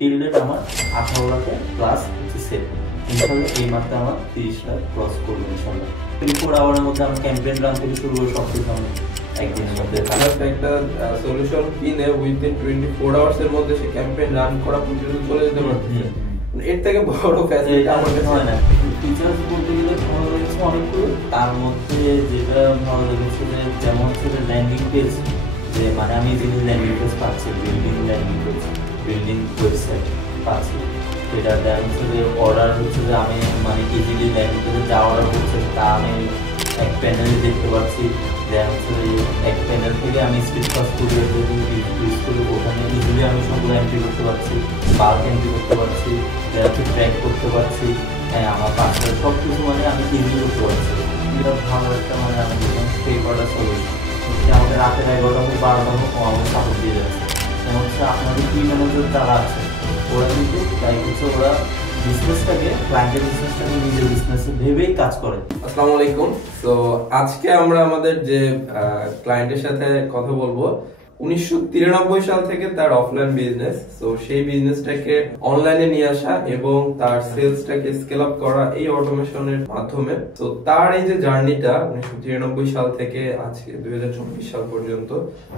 Till date আমার 18 লাখে plus হচ্ছে সেল। ইনশাআল্লাহ এই মাসে আমার 30 লাখ ক্রস করবো ইনশাআল্লাহ। 24 আওয়ারের মধ্যে আমি ক্যাম্পেইন রান থেকে শুরু করে সবকিছু আমি একদিনের মধ্যে একটা সলিউশন কিনে উইদিন 24 আওয়ার্স এর মধ্যে সে ক্যাম্পেইন রান করা পর্যন্ত চলে যেতে পারতেছে। এর থেকে বড় ফ্যাসিলিটি আমার কাছে হয় না। ফিচার্স বলতে গেলে ভালো লেগেছে অনেকগুলো, তার মধ্যে যেটা ভালো লেগেছে যেমন হচ্ছে ল্যান্ডিং পেজ, যে মানে আমি ইজিলি ল্যান্ডিং পেজ পাচ্ছি, building landing page, building website পাচ্ছি। সেটা দেন হচ্ছে যে অর্ডার হচ্ছে যে আমি মানে ইজিলি ল্যান্ডিং পেজে যা অর্ডার করছে তা আমি এক প্যানেলে দেখতে পাচ্ছি। দেন হচ্ছে যে এক প্যানেল থেকে আমি স্পিড পাস করে ইউজ করে ওখানে ইজিলি আমি সবগুলো এন্ট্রি করতে পারছি, বাল্ক এন্ট্রি করতে পারছি, হচ্ছে ট্র্যাক করতে পারছি। হ্যাঁ, আমার পার্সেল সব কিছু মানে আমি ইজিলি করতে পারছি। এটা ভালো একটা মানে আমি দেখলাম পে করার সলিউশন আমাদের রাতের 11টা হোক 12টা হোক আমাদের সাপোর্ট দিয়ে যাচ্ছে। এবং হচ্ছে আপনাদের কি ম্যানেজার যারা আছে ওরা কিন্তু তাই হচ্ছে ওরা বিজনেসটাকে, ক্লায়েন্টের বিজনেসটাকে নিজের বিজনেসে ভেবেই কাজ করে। আসসালামু আলাইকুম। তো আজকে আমরা আমাদের যে ক্লায়েন্টের সাথে কথা বলবো 1993 সাল থেকে তার অফলাইন বিজনেস, তো সেই বিজনেসটাকে অনলাইনে নিয়ে আসা এবং তার সেলসটাকে স্কেল আপ করা এই অটোমেশনের মাধ্যমে। তো তার এই যে জার্নিটা 1993 সাল থেকে আজকে 2024 সাল পর্যন্ত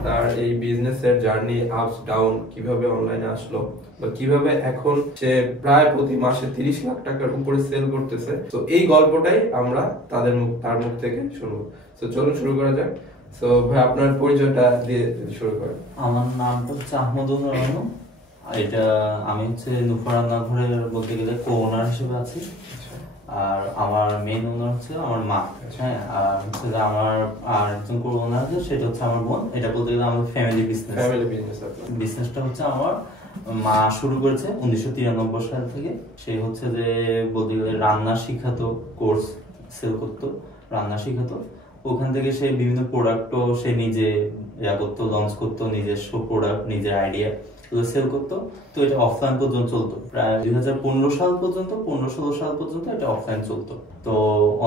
তার এই বিজনেসের জার্নি, আপস ডাউন, কিভাবে অনলাইনে আসলো বা কিভাবে এখন সে প্রায় প্রতি মাসে 30 লাখ টাকার উপরে সেল করতেছে। তো এই গল্পটাই আমরা তার মুখ থেকে শুনবো। তো চলুন শুরু করা যাক। সো ভাই আপনার পরিচয়টা দিয়ে শুরু করেন। আমার নামটা হচ্ছে আহমদুল রহমান। এটা আমি হচ্ছে নুফা রান্নাঘরের বলতে গেলে কো-ওনার হিসেবে আছি। আর আমার মেইন ওনার হচ্ছে আমার মা। হ্যাঁ, আর হচ্ছে যে আমার আর একজন কো-ওনার আছে, সেটা হচ্ছে আমার বোন। এটা বলতে গেলে আমার ফ্যামিলি বিজনেস। বিজনেসটা হচ্ছে আমার মা শুরু করেছে 1993 সাল থেকে। সে হচ্ছে যে বলতে গেলে রান্না শিখাতো, কোর্স সেল করতো, রান্না শিখাতো। ওখান থেকে সে বিভিন্ন প্রোডাক্টও সে নিজে করতো, লঞ্চ করতো, নিজস্ব প্রোডাক্ট, নিজের আইডিয়া সেল করতো। তো এটা অফলাইন পর্যন্ত চলতো প্রায় 2015 সাল পর্যন্ত, 15-16 সাল পর্যন্ত এটা অফলাইন চলতো। তো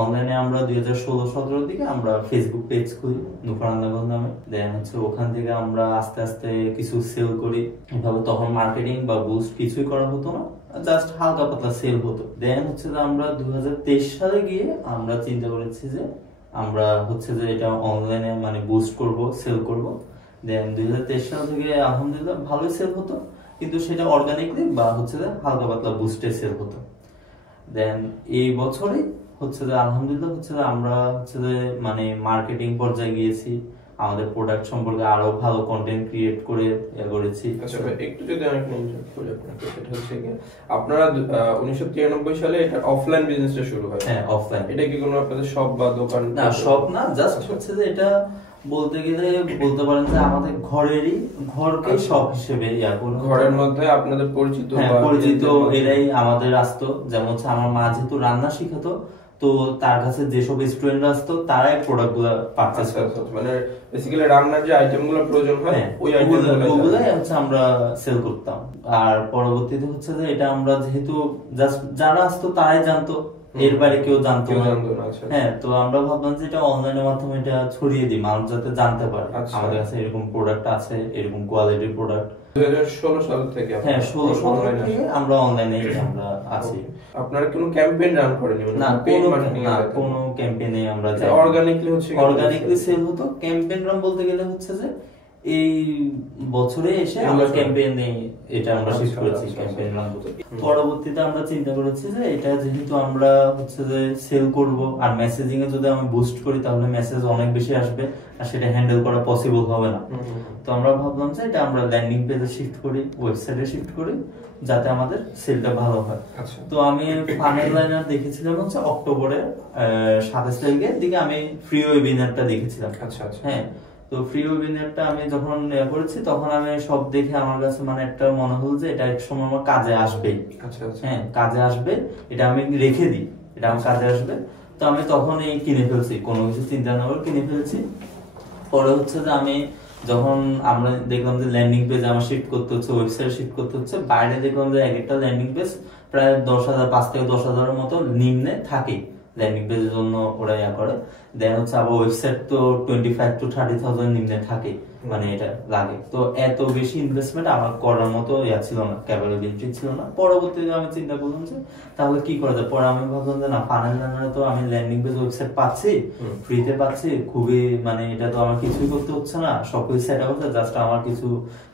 অনলাইনে আমরা 2016-17 দিকে আমরা ফেসবুক পেজ খুলি নুফা রান্নাঘর নামে। দেন হচ্ছে ওখান থেকে আমরা আস্তে আস্তে কিছু সেল করি। এভাবে তখন মার্কেটিং বা বুস্ট কিছুই করা হতো না, জাস্ট হালকা পাতলা সেল হতো। দেন হচ্ছে যে আমরা 2023 সালে গিয়ে আমরা চিন্তা করেছি যে আমরা হচ্ছে যে এটা অনলাইনে মানে বুস্ট করব, সেল করব। দেন 2023 সাল থেকে আলহামদুলিল্লাহ ভালোই সেল হতো, কিন্তু সেটা অর্গানিকলি বা হচ্ছে যে হালকা পাতলা বুস্টে সেল হতো। দেন এই বছরে হচ্ছে যে আলহামদুলিল্লাহ হচ্ছে যে আমরা হচ্ছে যে মানে মার্কেটিং পর্যায়ে গিয়েছি, আমাদের প্রোডাক্ট সম্পর্কে আরো ভালো কন্টেন্ট ক্রিয়েট করে করেছি। আচ্ছা ভাই, একটু যদি আমি ইন্টারাপ্ট করি আপনাকে, সেটা হচ্ছে কি আপনারা 1993 সালে এটা অফলাইন বিজনেসটা শুরু হয়? হ্যাঁ, অফলাইন। এটা কি কোনো আপনাদের শপ বা দোকান? না, শপ না, জাস্ট হচ্ছে যে এটা বলতে গেলে বলতে পারেন যে আমাদের ঘরকে শপ হিসেবে ঘরের মধ্যে আপনাদের পরিচিত, হ্যাঁ পরিচিত এরাই আমাদের আসতো। যেমন হচ্ছে আমার মা যেহেতু রান্না শিখাতো, তো তার কাছে যেসব স্টুডেন্ট আসতো তারাই প্রোডাক্ট গুলা পারচেজ করতো। মানে বেসিক্যালি রান্নার যে আইটেম গুলো প্রয়োজন হয় ওই আইটেমগুলাই হচ্ছে আমরা সেল করতাম। আর পরবর্তীতে হচ্ছে যে এটা আমরা যেহেতু জাস্ট যারা আসতো তারাই জানতো, এর বাইরে কেউ জানতো না। হ্যাঁ, তো আমরা ভাবলাম যে এটা অনলাইনের মাধ্যমে এটা ছড়িয়ে দিই, মানুষ যাতে জানতে পারে আমাদের কাছে এরকম প্রোডাক্ট আছে, এরকম কোয়ালিটির প্রোডাক্ট। 2016 সাল থেকে? হ্যাঁ, 16-17 থেকে আমরা অনলাইনে আমরা আছি। আপনারা কোনো ক্যাম্পেইন রান করেনি? না, কোনো ক্যাম্পেইনে আমরা যাই। অর্গানিকলি সেল হতো। ক্যাম্পেইন রান বলতে গেলে হচ্ছে যে এই বছরে এসে আমরা ক্যাম্পেইনে এটা আমরা শেষ করেছি, ক্যাম্পেইন রান করতে। পরবর্তীতে আমরা চিন্তা করেছি যে এটা যেহেতু আমরা হচ্ছে যে সেল করব আর মেসেজিং এ যদি আমি বুস্ট করি তাহলে মেসেজ অনেক বেশি আসবে আর সেটা হ্যান্ডেল করা পসিবল হবে না। তো আমরা ভাবলাম যে এটা আমরা ল্যান্ডিং পেজে শিফট করি, ওয়েবসাইটে শিফট করি, যাতে আমাদের সেলটা ভালো হয়। তো আমি ফানেল লাইনার দেখেছিলাম হচ্ছে অক্টোবরের 27 তারিখের দিকে আমি ফ্রি ওয়েবিনারটা দেখেছিলাম। হ্যাঁ, তো ফ্রি ওয়েবিনারটা আমি যখন করেছি তখন আমি সব দেখে আমার কাছে মানে একটা মনে হলো যে এটা এক সময় আমার কাজে আসবে। হ্যাঁ, কাজে আসবে, এটা আমি রেখে দিই, এটা আমার কাজে আসবে। তো আমি তখন এই কিনে ফেলছি, কোনো কিছু চিন্তা না করে কিনে ফেলছি। পরে হচ্ছে যে আমি যখন আমরা দেখলাম যে ল্যান্ডিং পেজ আমার শিফট করতে হচ্ছে, ওয়েবসাইট শিফট করতে হচ্ছে, বাইরে দেখলাম যে এক একটা ল্যান্ডিং পেজ প্রায় 10,000, 5 থেকে 10,000 এর মতো নিম্নে থাকে। ল্যান্ডিং পেজের জন্য ওরা ইয়া করে। দেন হচ্ছে আবার ওয়েবসাইট তো 25 to 30,000 নিম্নে থাকে, মানে এটা লাগে। তো এত বেশি ইনভেস্টমেন্ট আমার করার মতো ইয়া ছিল না, ক্যাপাবিলিটি ছিল না। পরবর্তীতে আমি চিন্তা করলাম যে তাহলে কি করা যায়। পরে আমি ভাবলাম যে না, ফানেল রানারে তো আমি ল্যান্ডিং পেজ ওয়েবসাইট পাচ্ছি, ফ্রিতে পাচ্ছি, খুবই মানে এটা তো আমার কিছুই করতে হচ্ছে না, সবকিছু সেট আপ হচ্ছে, জাস্ট আমার কিছু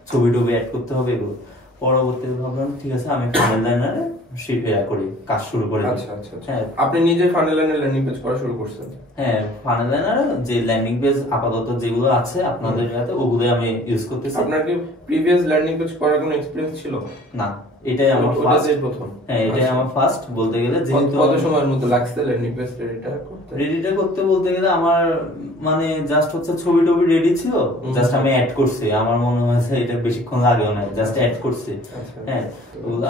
ছবি টবি অ্যাড করতে হবে এগুলো। পরবর্তীতে ভাবলাম ঠিক আছে আমি ফানেল লাইনারে করি, কাজ শুরু করি। আচ্ছা আচ্ছা। হ্যাঁ, আপনি নিজে ফানেল লাইনার ল্যান্ডিং পেজ করা শুরু করছেন? হ্যাঁ, ফানেল লাইনারে যে ল্যান্ডিং পেজ আপাতত যেগুলো আছে আপনাদের হাতে, ওগুলো আমি ইউজ করতেছি। আপনার কি প্রিভিয়াস ল্যান্ডিং পেজ করার কোনো এক্সপেরিয়েন্স ছিল? না, এটাই আমার ফার্স্ট প্রথম। হ্যাঁ, এটাই আমার ফার্স্ট বলতে গেলে। যেহেতু কত সময়ের মধ্যে লাগছে ল্যান্ডিং পেজ রেডিটা করতে? বলতে গেলে আমার মানে জাস্ট হচ্ছে ছবি টবি রেডি ছিল, জাস্ট আমি অ্যাড করছি। আমার মনে হয়েছে এটা বেশিক্ষণ লাগেও না, জাস্ট অ্যাড করছি। হ্যাঁ,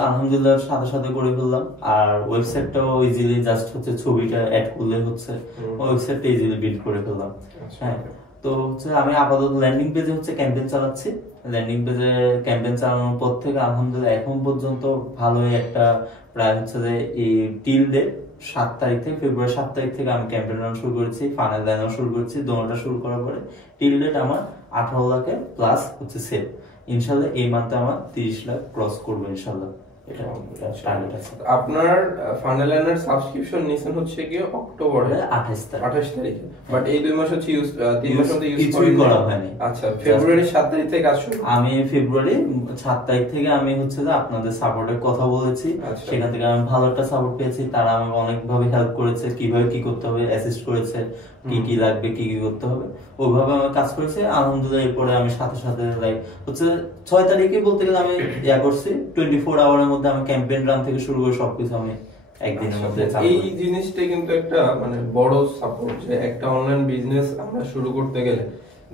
আলহামদুলিল্লাহ সাথে সাথে করে ফেললাম। আর ওয়েবসাইটটাও ইজিলি জাস্ট হচ্ছে ছবিটা অ্যাড করলে হচ্ছে ওয়েবসাইটটা ইজিলি বিল্ড করে ফেললাম। হ্যাঁ, তো হচ্ছে আমি আপাতত ল্যান্ডিং পেজে হচ্ছে ক্যাম্পেইন চালাচ্ছি। ল্যান্ডিং পেজে ক্যাম্পেইন চালানোর পর থেকে আলহামদুলিল্লাহ এখন পর্যন্ত ভালোই একটা, প্রায় হচ্ছে যে এই টিল ডে 7 তারিখ থেকে, ফেব্রুয়ারি 7 তারিখ থেকে আমি ক্যাম্পেইন রান শুরু করেছি, ফানেল লাইনার শুরু করেছি। দোনোটা শুরু করার পরে টিল ডেট আমার 18 লাখের প্লাস হচ্ছে সেল। ইনশাল্লাহ এই মান্থে আমার 30 লাখ ক্রস করবো ইনশাল্লাহ। আপনার ফানেল লাইনার সাবস্ক্রিপশন নিছেন হচ্ছে কি অক্টোবরে 28 তারিখে, বাট এই 2 মাস হচ্ছে 3 মাস মধ্যে ইউজ করা হয়নি। আচ্ছা, ফেব্রুয়ারি 7 তারিখ থেকে কাজ শুরু। আমি ফেব্রুয়ারি 7 তারিখ থেকে আমি হচ্ছে যে আপনাদের সাপোর্টের কথা বলেছি, সেখান থেকে আমি ভালো একটা সাপোর্ট পেয়েছি। তারা আমাকে অনেক ভাবে হেল্প করেছে, কিভাবে কি করতে হবে অ্যাসিস্ট করেছে, কি কি লাগবে কি কি করতে হবে, ওইভাবে আমি কাজ করেছি। আলহামদুলিল্লাহ এরপরে আমি সাথে সাথে লাইক হচ্ছে 6 তারিখে বলতে গেলে আমি ইয়া করছি, 24 আওয়ারের মধ্যে আমি ক্যাম্পেইন রান থেকে শুরু করে সবকিছু আমি একদিনের মধ্যে। এই জিনিসটা কিন্তু একটা মানে বড় সাপোর্ট, যে একটা অনলাইন বিজনেস আমরা শুরু করতে গেলে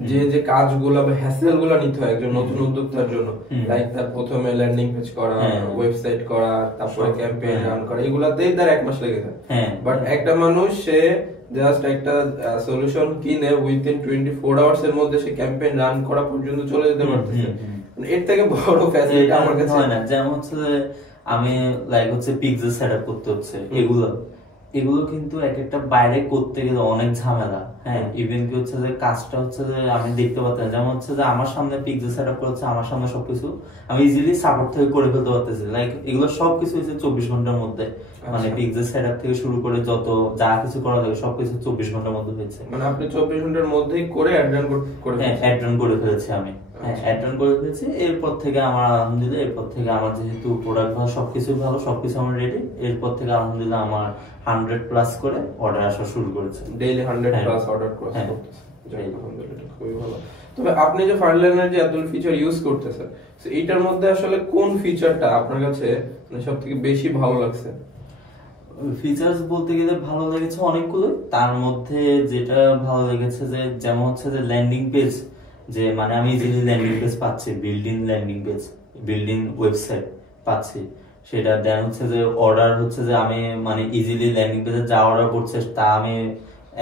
যে যে কাজগুলো বা হ্যাসেল গুলো নিতে হয় একজন নতুন উদ্যোক্তার জন্য, লাইক তার প্রথমে ল্যান্ডিং পেজ করা, ওয়েবসাইট করা, তারপরে ক্যাম্পেইন রান করা, এগুলাতেই তার 1 মাস লেগে যায়। বাট একটা মানুষ সে জাস্ট একটা সলিউশন কিনে উইদিন 24 আওয়ার্স এর মধ্যে সে ক্যাম্পেইন রান করা পর্যন্ত চলে যেতে পারতেছে। এর থেকে বড় ফ্যাসিলিটি আমার কাছে হয় না। যেমন হচ্ছে আমি লাইক হচ্ছে পিক্সেল সেটআপ করতে হচ্ছে, এগুলো কিন্তু এক একটা বাইরে করতে গেলে অনেক ঝামেলা। হ্যাঁ, ইভেন কি হচ্ছে যে কাজটা হচ্ছে যে আমি দেখতে পাচ্ছি, যেমন হচ্ছে যে আমার সামনে পিক্সেল সেটআপ করা হচ্ছে, আমার সামনে সবকিছু আমি ইজিলি সাপোর্ট থেকে করে ফেলতে পারতেছি। লাইক এগুলো সবকিছু হচ্ছে 24 ঘন্টার মধ্যে, মানে পিক্সেল সেটআপ থেকে শুরু করে যত যা কিছু করা লাগে সবকিছু 24 ঘন্টার মধ্যে হয়েছে। মানে আপনি 24 ঘন্টার মধ্যেই করে অ্যাড রান করে ফেলেছি আমি। হ্যাঁ, অ্যাড রান করে ফেলেছি। এরপর থেকে আমার আলহামদুলিল্লাহ, এরপর থেকে আমার যেহেতু প্রোডাক্ট ভালো, সবকিছু ভালো, সবকিছু আমার রেডি। এরপর থেকে আলহামদুলিল্লাহ আমার 100 প্লাস করে অর্ডার আসা শুরু করেছে, ডেইলি 100 প্লাস অর্ডার ক্রস করতেছে। আলহামদুলিল্লাহ, খুবই ভালো। তবে আপনি যে ফানেল লাইনার যে এতগুলো ফিচার ইউজ করতেছেন, সো এইটার মধ্যে আসলে কোন ফিচারটা আপনার কাছে মানে সবথেকে বেশি ভালো লাগছে? ফিচার্স বলতে গেলে ভালো লেগেছে অনেকগুলো, তার মধ্যে যেটা ভালো লেগেছে যে যেমন হচ্ছে যে ল্যান্ডিং পেজ, যে মানে আমি ইজিলি ল্যান্ডিং পেজ পাচ্ছি, building landing page, building website পাচ্ছি সেটা। দেন হচ্ছে যে অর্ডার হচ্ছে যে আমি মানে ইজিলি ল্যান্ডিং পেজে যা অর্ডার করছে তা আমি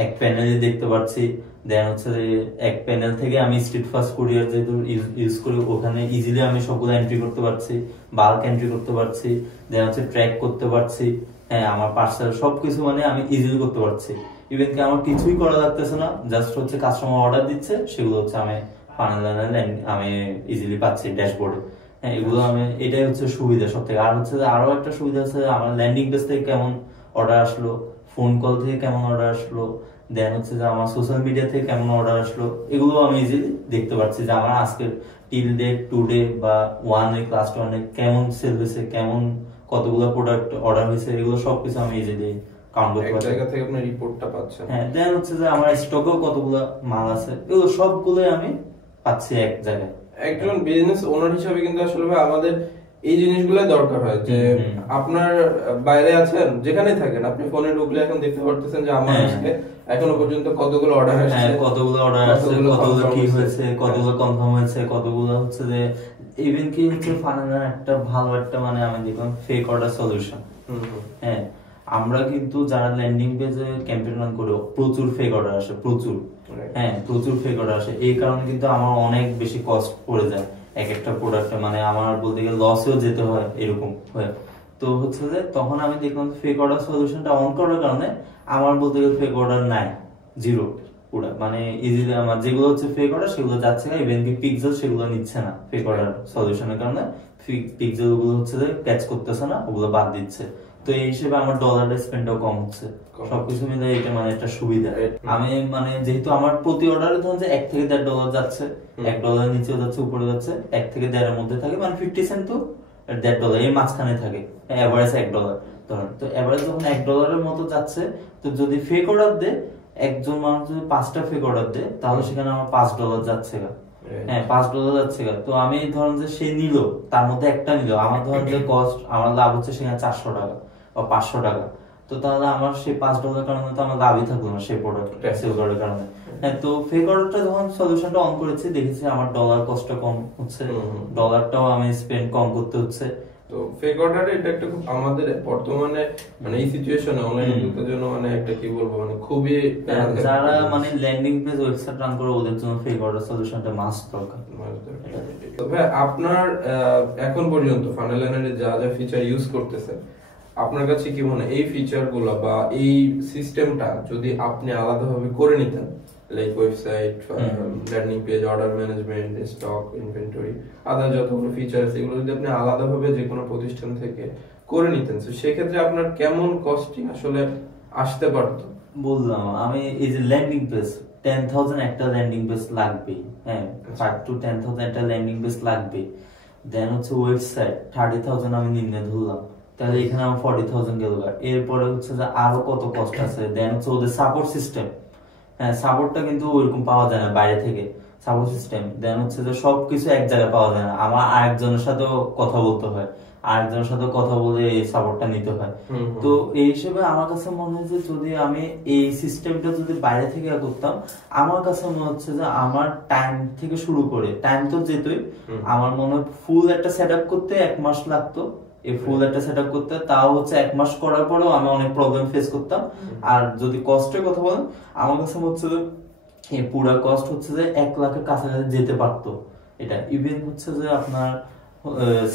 এক প্যানেলে দেখতে পাচ্ছি। দেন হচ্ছে যে এক প্যানেল থেকে আমি স্ট্রিট ফাস্ট কুরিয়ার যেহেতু ইউজ করি, ওখানে ইজিলি আমি সবগুলো এন্ট্রি করতে পারছি, বাল্ক এন্ট্রি করতে পারছি। দেন হচ্ছে ট্র্যাক করতে পারছি, হ্যাঁ আমার পার্সেল সবকিছু মানে আমি ইজিলি করতে পারছি। ইভেন কি আমার কিছুই করা লাগতেছে না, জাস্ট হচ্ছে কাস্টমার অর্ডার দিচ্ছে, সেগুলো হচ্ছে আমি ফানেল লাইনারে আমি ইজিলি পাচ্ছি ড্যাশবোর্ডে। হ্যাঁ, এগুলো আমি এটাই হচ্ছে সুবিধা সব থেকে। আর হচ্ছে আরো একটা সুবিধা আছে, আমার ল্যান্ডিং পেজ থেকে কেমন অর্ডার আসলো, ফোন কল থেকে কেমন অর্ডার আসলো, দেন হচ্ছে যে আমার সোশ্যাল মিডিয়া থেকে কেমন অর্ডার আসলো, এগুলো আমি ইজিলি দেখতে পাচ্ছি যে আমার আজকে টিল ডে, টুডে বা 1 উইক, লাস্ট 1 উইক কেমন সেল হয়েছে, কেমন কতগুলো প্রোডাক্ট অর্ডার হয়েছে, এগুলো সবকিছু আমি ইজিলি কাউন্ট করতে পারছি। এক জায়গা থেকে আপনি রিপোর্টটা পাচ্ছেন। হ্যাঁ, দেন হচ্ছে যে আমার স্টকেও কতগুলো মাল আছে, এগুলো সবগুলোই আমি পাচ্ছি এক জায়গায়। একজন বিজনেস ওনার হিসেবে কিন্তু আসলে আমাদের এই জিনিসগুলো দরকার হয়, যে আপনার বাইরে আছেন যেখানেই থাকেন, আপনি ফোনে ঢুকলে এখন দেখতে পারতেছেন যে আমার আজকে এখনো পর্যন্ত কতগুলো অর্ডার আসছে, কতগুলো অর্ডার আসছে, কতগুলো কি হয়েছে, কতগুলো কনফার্ম হয়েছে, কতগুলো হচ্ছে যে ইভেন কি হচ্ছে ফানেলের একটা ভালো একটা মানে আমি দেখলাম ফেক অর্ডার সলিউশন। হ্যাঁ, আমরা কিন্তু যারা ল্যান্ডিং পেজে ক্যাম্পেইন রান করে প্রচুর ফেক অর্ডার আসে, প্রচুর। হ্যাঁ, প্রচুর ফেক অর্ডার আসে। এই কারণে কিন্তু আমার অনেক বেশি কস্ট পড়ে যায় এক একটা প্রোডাক্টে, মানে আমার বলতে গেলে লসেও যেতে হয় এরকম হয়। তো হচ্ছে যে তখন আমি দেখলাম ফেক অর্ডার সলিউশনটা অন করার কারণে আমার বলতে গেলে ফেক অর্ডার নাই, জিরো পুরো, মানে ইজিলি আমার যেগুলো হচ্ছে ফেক অর্ডার সেগুলো যাচ্ছে না, ইভেন কি পিক্সেল সেগুলো নিচ্ছে না ফেক অর্ডার সলিউশনের কারণে, পিক্সেল গুলো হচ্ছে যে ক্যাচ করতেছে না, ওগুলো বাদ দিচ্ছে। তো এই হিসেবে আমার ডলারের স্পেন্ডও কম হচ্ছে, সবকিছু মিলে এটা মানে একটা সুবিধা। আমি মানে যেহেতু আমার প্রতি অর্ডারে ধরুন যে $1 থেকে $1.5 যাচ্ছে, $1 নিচেও যাচ্ছে উপরে যাচ্ছে, 1 থেকে 1.5 মধ্যে থাকে, মানে 50 সেন্ট টু $1.5 এই মাঝখানে থাকে, এভারেজ $1 ধরেন। তো এভারেজ যখন $1 মতো যাচ্ছে, তো যদি ফেক অর্ডার দেয়, একজন মানুষ যদি 5টা ফেক অর্ডার দেয় তাহলে সেখানে আমার $5 যাচ্ছে গা। হ্যাঁ, $5 যাচ্ছে গা। তো আমি ধরেন যে সে নিল, তার মধ্যে একটা নিল, আমার ধরেন যে কস্ট, আমার লাভ হচ্ছে সেখানে $400 বা $500। তো তাহলে আমার সেই $5 কারণে তো আমার লাভই থাকলো না সেই প্রোডাক্ট সেল করার কারণে। হ্যাঁ, তো ফেক অর্ডারটা যখন সলিউশনটা অন করেছি, দেখেছি আমার ডলার কস্টটা কম হচ্ছে, ডলারটাও আমি স্পেন্ড কম করতে হচ্ছে। তো ফেক অর্ডার এটা একটা খুব আমাদের বর্তমানে মানে এই সিচুয়েশনে অনলাইন উদ্যোগের জন্য মানে একটা কি বলবো মানে খুবই, যারা মানে ল্যান্ডিং পেজ ওয়েবসাইট রান করে ওদের জন্য ফেক অর্ডার সলিউশনটা মাস্ট দরকার। তো ভাই আপনার এখন পর্যন্ত ফানেল লাইনারে যা যা ফিচার ইউজ করতেছেন, আপনার কাছে কি মনে হয় এই ফিচার গুলো বা এই সিস্টেমটা যদি আপনি আলাদাভাবে করে নিতেন, like website, landing page, order management, stock, inventory, other যতগুলো ফিচার আছে এগুলো যদি আপনি আলাদাভাবে যে কোনো প্রতিষ্ঠান থেকে করে নিতেন, তো সেক্ষেত্রে আপনার কেমন কস্টিং আসলে আসতে পারতো? বললাম আমি এই যে ল্যান্ডিং পেজ 10,000 একটা ল্যান্ডিং পেজ লাগবে, হ্যাঁ 5 to 10,000 একটা ল্যান্ডিং পেজ লাগবে। দেন হচ্ছে ওয়েবসাইট 30,000 আমি নিম্নে ধরলাম, তাহলে এখানে আমার 40,000 গেল। এরপরে হচ্ছে যে আরো কত কষ্ট আছে। দেন হচ্ছে ওদের সাপোর্ট সিস্টেম, হ্যাঁ সাপোর্টটা কিন্তু ওইরকম পাওয়া যায় না বাইরে থেকে, সাপোর্ট সিস্টেম। দেন হচ্ছে যে সবকিছু এক জায়গায় পাওয়া যায় না, আমার আরেকজনের সাথেও কথা বলতে হয়, আরেকজনের সাথে কথা বলে এই সাপোর্টটা নিতে হয়। তো এই হিসেবে আমার কাছে মনে হয় যে যদি আমি এই সিস্টেমটা যদি বাইরে থেকে করতাম, আমার কাছে মনে হচ্ছে যে আমার টাইম থেকে শুরু করে, টাইম তো যেতই, আমার মনে হয় ফুল একটা সেট আপ করতে 1 মাস লাগতো। এই ফুল একটা সেটআপ করতে তাও হচ্ছে 1 মাস করার পরেও আমি অনেক প্রবলেম ফেস করতাম। আর যদি কস্টের কথা বলেন, আমার কাছে হচ্ছে যে এই পুরো কস্ট হচ্ছে যে 1 লাখের কাছাকাছি যেতে পারতো এটা। ইভেন হচ্ছে যে আপনার